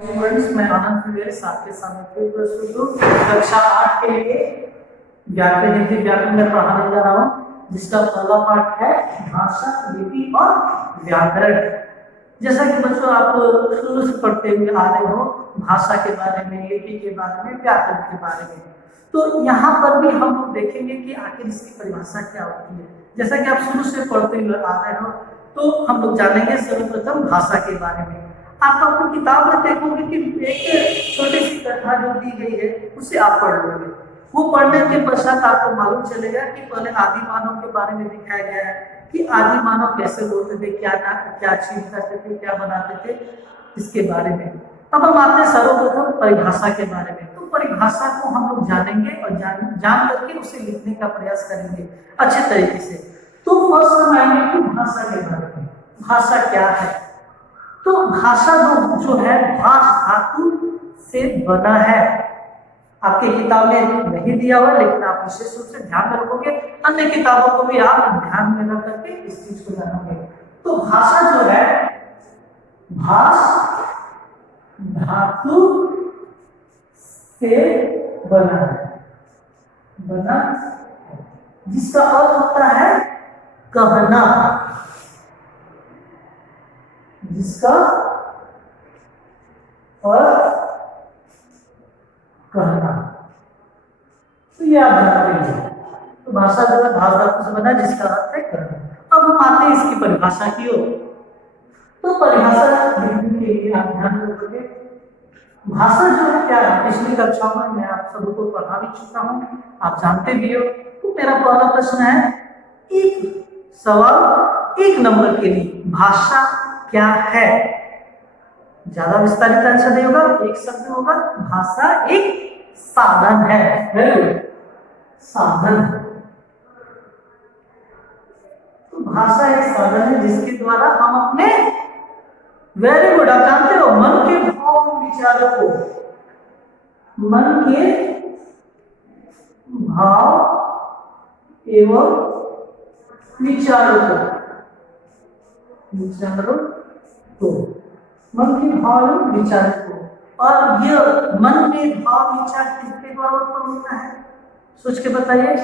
Students, मैं आनंद विवेक आपके सामने फिर प्रस्तुत हूँ कक्षा 8 के लिए व्याकरण हिंदी व्याकरण में पढ़ाने जा रहा हूँ, जिसका पहला पाठ है भाषा, लिपि और व्याकरण। जैसा कि बच्चों आप शुरू से पढ़ते हुए आ रहे हो भाषा के बारे में, लिपि के बारे में, व्याकरण के बारे में, तो यहाँ पर भी हम लोग देखेंगे कि आखिर इसकी परिभाषा क्या होती है। जैसा कि आप शुरू से पढ़ते हुए आ रहे हो तो हम लोग जानेंगे सर्वप्रथम भाषा के बारे में। आप अपनी किताब में देखोगे कि एक छोटी सी कथा जो दी गई है उसे आप पढ़ लोगे। वो पढ़ने के पश्चात आपको मालूम चलेगा कि पहले आदि मानव के बारे में दिखाया गया है कि आदि मानव कैसे बोलते थे, क्या चीज करते थे, क्या बनाते थे, इसके बारे में। अब हम आते हैं सर्वप्रथम परिभाषा के बारे में। तो परिभाषा को हम लोग जानेंगे और जान करके उसे लिखने का प्रयास करेंगे अच्छे तरीके से। तो फर्स्ट हम आएंगे कि भाषा के बारे में। भाषा क्या है? तो भाषा जो है भाष धातु से बना है। आपकी किताब में नहीं दिया हुआ, लेकिन आप विशेष रूप से ध्यान में रखोगे, अन्य किताबों को भी आप ध्यान में रख करके इस चीज को जानोगे। तो भाषा जो है भाष धातु से बना है, जिसका अर्थ होता है कहना, जिसका अर्थ कहना। तो ये आप जानते हैं। तो भाषा जो है भाष धातु से बना है, जिसका अर्थ है कहना। अब हम आते हैं इसकी परिभाषा की ओर। तो परिभाषा लिखने के लिए आप ध्यान रखोगे भाषा जो है क्या है। पिछली कक्षाओं में मैं आप सबको पढ़ा भी चुका हूँ, आप जानते भी हो। तो मेरा पहला प्रश्न है, एक सवाल एक नंबर के लिए, भाषा क्या है? ज्यादा विस्तारित आंसर नहीं होगा, एक शब्द होगा, भाषा एक साधन है। साधन। तो भाषा एक साधन है जिसके द्वारा हम अपने, वेरी गुड, आप जानते हो, मन के भाव विचारों को, मन के भाव एवं विचारों को, मन के भाव एवं विचारों को। और यह मन में भाव विचार किसके द्वारा उत्पन्न होता है? सोच के बताइए।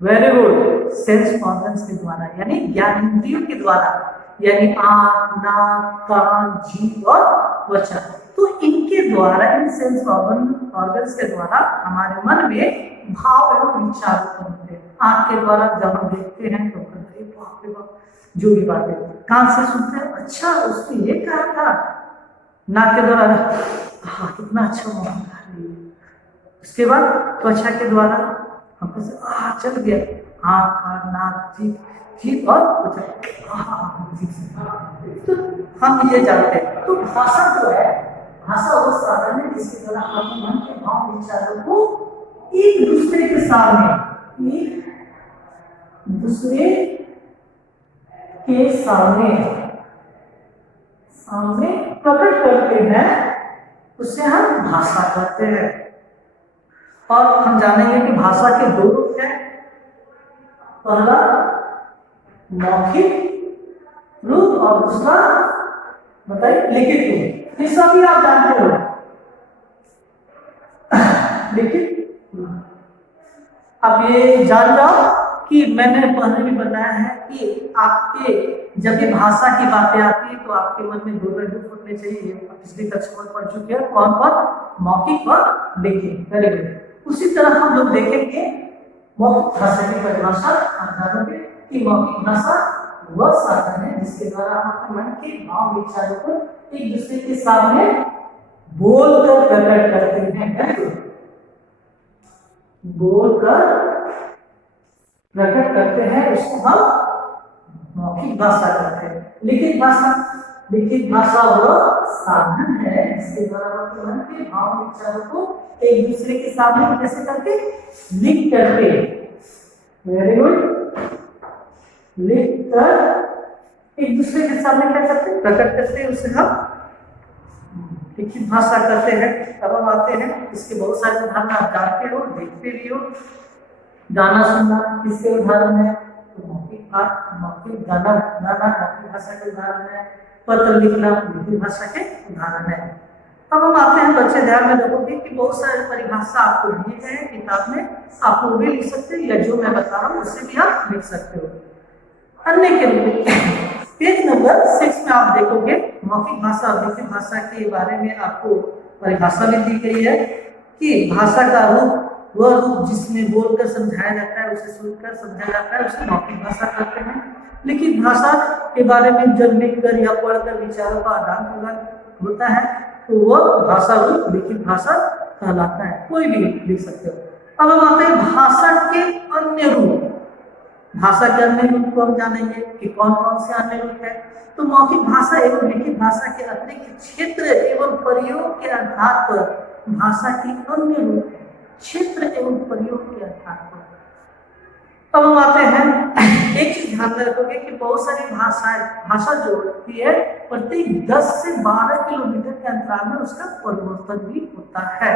वेरी गुड, सेंस ऑर्गन्स के द्वारा, यानी ज्ञानेंद्रियों के द्वारा, यानी आंख, नाक, कान, जीभ और त्वचा। तो इनके द्वारा, इन सेंस ऑर्गन्स के द्वारा हमारे मन में भाव एवं विचार उत्पन्न होते हैं। आंख के द्वारा जब हम देखते हैं तो कहते हैं बाप रे बाप, जो भी बातें। कान से सुनते हैं, अच्छा उसने ये कहा था। नाक के द्वारा हाँ कितना अच्छा मौका। उसके बाद त्वचा के द्वारा हम कहते चल गया, आंख, कान, नाक, जीभ और तो हम ये जानते हैं। तो भाषा जो है, भाषा वो साधन है जिसके द्वारा हम मन के भाव विचारों को एक दूसरे के सामने, सामने प्रकट करते हैं, उसे हम भाषा कहते हैं। और हम जानेंगे कि भाषा के दो रूप हैं। पहला मौखिक रूप और दूसरा बताइए लिखित रूप। ये सभी आप जानते हो, लिखित। अब ये जान जाओ कि मैंने पहले भी बताया है कि आपके जब भी भाषा की बातें आती है तो आपके मन में दो रूप होने चाहिए। पिछली कक्षा में पढ़ चुके हैं, कौन कौन? मौखिक और लिखित। Very good. उसी तरह हम लोग देखेंगे मौखिक भाषा की परिभाषा। हम जानोगे कि मौखिक भाषा वह साधन है जिसके द्वारा हम अपने मन के भाव विचारों को एक दूसरे के सामने बोलकर प्रकट करते हैं। बोलकर प्रकट करते हैं, उसको हम मौखिक भाषा कहते हैं। लिखित भाषा वह साधन है जिसके द्वारा हम अपने मन के भाव विचारों को एक दूसरे के सामने कैसे करके लिख करके, वेरी गुड, लिख कर एक दूसरे के सामने क्या करते हैं? प्रकट करते हैं। उसे हम लिखित भाषा करते हैं। अब हम आते हैं, इसके बहुत सारे उदाहरण आप जानते हो, देखते भी हो। गाना सुनना किसके उदाहरण है? तो मौखिक गाना मौखिक भाषा के उदाहरण है। पत्र लिखना लिखित भाषा के उदाहरण है। अब हम आते हैं, बच्चे ध्यान में रखोगे कि बहुत सारे परिभाषा आपको दिए गए हैं किताब में, आप वो भी लिख सकते हैं या जो मैं बता रहा हूँ उससे भी आप लिख सकते हो। अन्य के रूप में पेज नंबर 6 में आप देखोगे मौखिक भाषा और लिखित भाषा के बारे में आपको परिभाषा भी दी गई है कि भाषा का रूप वह रूप जिसमें बोलकर समझाया जाता है, उसे सुनकर समझाया जाता है, उसे मौखिक भाषा कहते हैं। लिखित भाषा के बारे में जब लिखकर या पढ़कर विचारों का आदान प्रदान होता है तो वह भाषा रूप लिखित भाषा कहलाता है। कोई भी लिख सकते हो। अब हम आते हैं भाषा के अन्य रूप। भाषा के अन्य रूप को हम जानेंगे कि कौन कौन से अन्य रूप है। तो मौखिक भाषा एवं लिखित भाषा के अतिरिक्त क्षेत्र एवं प्रयोग के आधार पर भाषा की अन्य रूप है, क्षेत्र एवं प्रयोग के आधार पर। अब हम आते हैं, एक चीज ध्यान में रखोगे कि बहुत सारी भाषा जो होती है प्रत्येक 10 से 12 किलोमीटर के अंतराल में उसका परिवर्तन भी होता है।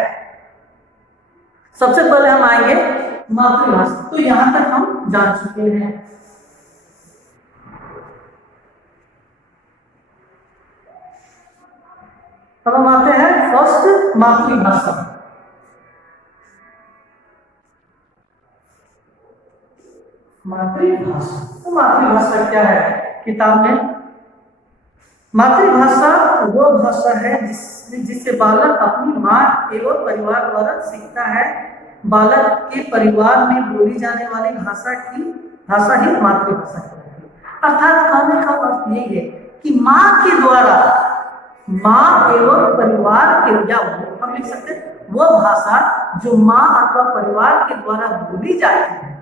सबसे पहले हम आएंगे मातृभाषा। तो यहां तक हम जान चुके हैं। अब हम आते हैं फर्स्ट मातृभाषा। मातृभाषा, तो मातृभाषा क्या है किताब में? मातृभाषा वो भाषा है जिससे बालक अपनी माँ एवं परिवार द्वारा सीखता है। बालक के परिवार में बोली जाने वाली भाषा ही मातृभाषा कहलाती है। अर्थात कहने का अर्थ यही है कि माँ के द्वारा, माँ एवं परिवार के, या हम लिख सकते हैं वह भाषा जो माँ अथवा परिवार के द्वारा बोली जाती है,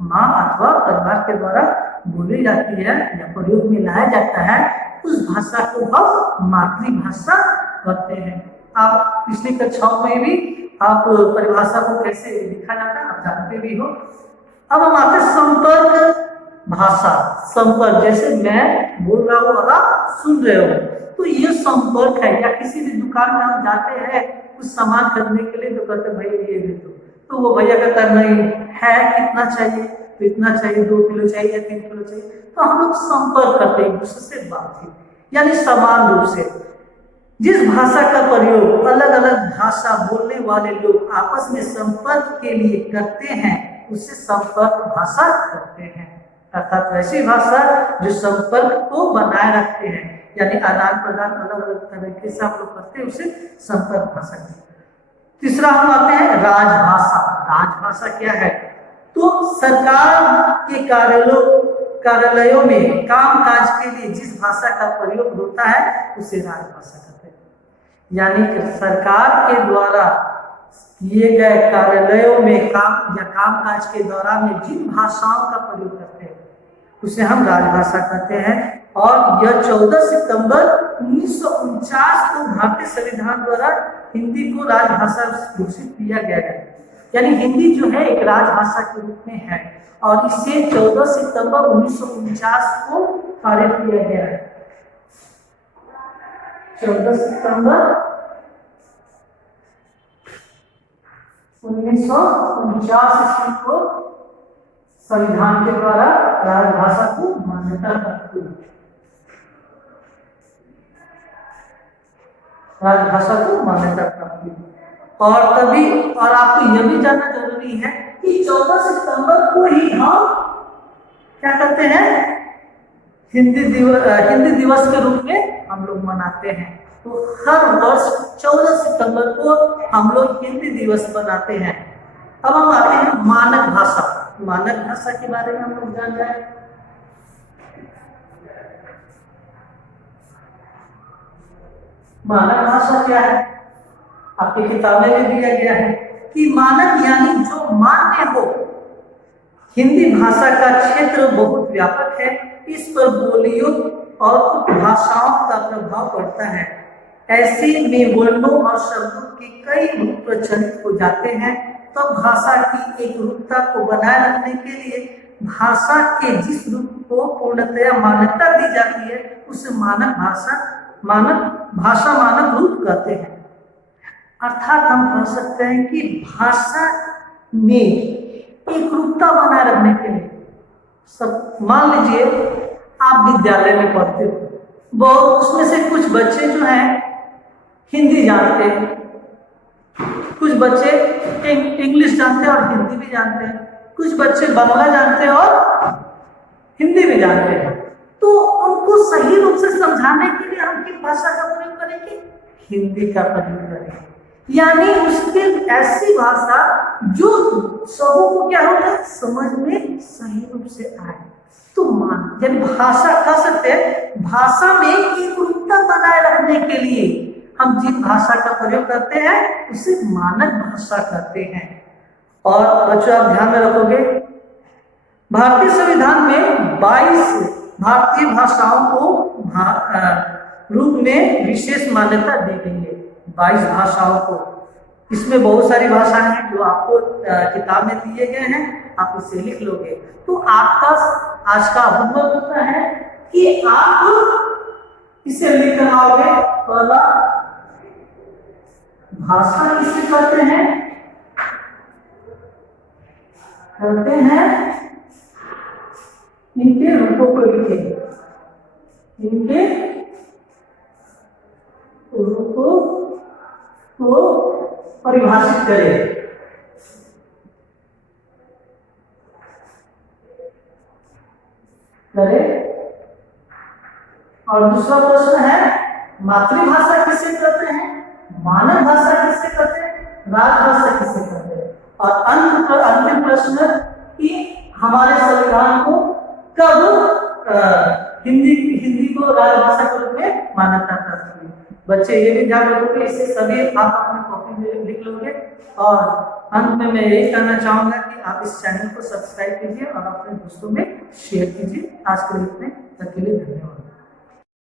माँ अथवा परिवार के द्वारा बोली जाती है या प्रयोग में लाया जाता है, उस भाषा को हम मातृभाषा कहते हैं। आप पिछली कक्षाओं में भी आप परिभाषा को कैसे लिखा जाता है आप जानते भी हो। अब हम आते हैं संपर्क भाषा। संपर्क, जैसे मैं बोल रहा हूँ और आप सुन रहे हो, तो ये संपर्क है। या किसी भी दुकान में हम जाते हैं कुछ सामान खरीदने के लिए, तो कहते हैं भैया ये दे दो, तो वो भैया कहता है नहीं है, कितना चाहिए, तो इतना चाहिए, 2 किलो चाहिए या 3 किलो चाहिए। तो हम लोग संपर्क करते हैं एक दूसरे से बातचीत, यानी समान रूप से जिस भाषा का प्रयोग अलग अलग भाषा बोलने वाले लोग आपस में संपर्क के लिए करते हैं उसे संपर्क भाषा कहते हैं। अर्थात वैसी भाषा जो संपर्क को बनाए रखते हैं, यानी आदान प्रदान अलग अलग तरीके से आप लोग करते हैं, उसे संपर्क भाषा कहते हैं। तीसरा हम आते हैं राजभाषा। राजभाषा क्या है? तो सरकार के कार्यालयों में कामकाज के लिए जिस भाषा का प्रयोग होता है उसे राजभाषा कहते हैं। यानी कि सरकार के द्वारा किए गए कार्यालयों में काम या कामकाज के दौरान में जिन भाषाओं का प्रयोग करते हैं उसे हम राजभाषा कहते हैं। और यह 14 सितंबर 1949 को भारतीय संविधान द्वारा हिंदी को राजभाषा घोषित किया गया है। यानी हिंदी जो है एक राजभाषा के रूप में है और इसे 14 सितंबर 1949 को पारित किया गया है। 14 सितंबर 1949 ईस्वी को संविधान के द्वारा राजभाषा को मान्यता प्राप्त हुई। राजभाषा को मान्यता प्राप्त हुई। और तभी, और आपको यह भी जानना जरूरी है कि 14 सितंबर को ही हम क्या करते हैं, हिंदी दिवस के रूप में हम लोग मनाते हैं। तो हर वर्ष 14 सितंबर को हम लोग हिंदी दिवस मनाते हैं। अब हम आते हैं मानक भाषा। मानक भाषा के बारे में हम लोग जान जाए। मानक भाषा क्या है? आपकी किताबें में दिया गया है कि मानक यानी जो मान्य हो। हिंदी भाषा का क्षेत्र बहुत व्यापक है, इस पर बोलियों और उपभाषाओं का प्रभाव पड़ता है। ऐसे में वर्णों और शब्दों के कई रूप प्रचलित हो जाते हैं। तो भाषा की एक रूपता को बनाए रखने के लिए भाषा के जिस रूप को पूर्णतया मान्यता दी जाती है उसे मानक मानक रूप कहते हैं। अर्थात हम कह सकते हैं कि भाषा में एक रूपता बनाए रखने के लिए, सब मान लीजिए आप विद्यालय में पढ़ते हो, बहुत उसमें से कुछ बच्चे जो हैं हिंदी जानते हैं, कुछ बच्चे इंग्लिश जानते हैं और हिंदी भी जानते हैं, कुछ बच्चे बांग्ला जानते हैं और हिंदी भी जानते हैं। तो उनको सही रूप से समझाने के लिए हम किस भाषा का प्रयोग करेंगे? हिंदी का प्रयोग करेंगे। यानी उसके ऐसी भाषा जो सबों को क्या होता है, समझ में सही रूप से आए। तो मान यानी भाषा कह सकते हैं, भाषा में एक रूपता बनाए रखने के लिए हम जिस भाषा का प्रयोग करते हैं उसे मानक भाषा कहते हैं। और बच्चों आप ध्यान में रखोगे, भारतीय संविधान में 22 भारतीय भाषाओं को रूप में विशेष मान्यता दी गई है। 22 भाषाओं को, इसमें बहुत सारी भाषाएं हैं जो आपको किताब में दिए गए हैं, आप इसे लिख लोगे। तो आपका आज का होमवर्क होता है कि आप इसे लिख कर आओगे। पहला, भाषा किसे कहते हैं? कहते हैं इनके रूपों को लिखेंगे, इनके रूपों को परिभाषित करें। और दूसरा प्रश्न है, मातृभाषा किसे कहते हैं, मानक भाषा किसे कहते हैं, राजभाषा किसे कहते हैं। और अंतिम प्रश्न कि हमारे संविधान को कब हिंदी को राजभाषा के रूप में मान्यता प्राप्त हुई। बच्चे ये भी ध्यान रखोगे, इसे सभी आप अपने कॉपी में लिख लोगे। और अंत में मैं यही कहना चाहूंगा कि आप इस चैनल को सब्सक्राइब कीजिए और अपने दोस्तों में शेयर कीजिए। आज के लिए इतने तक के लिए धन्यवाद।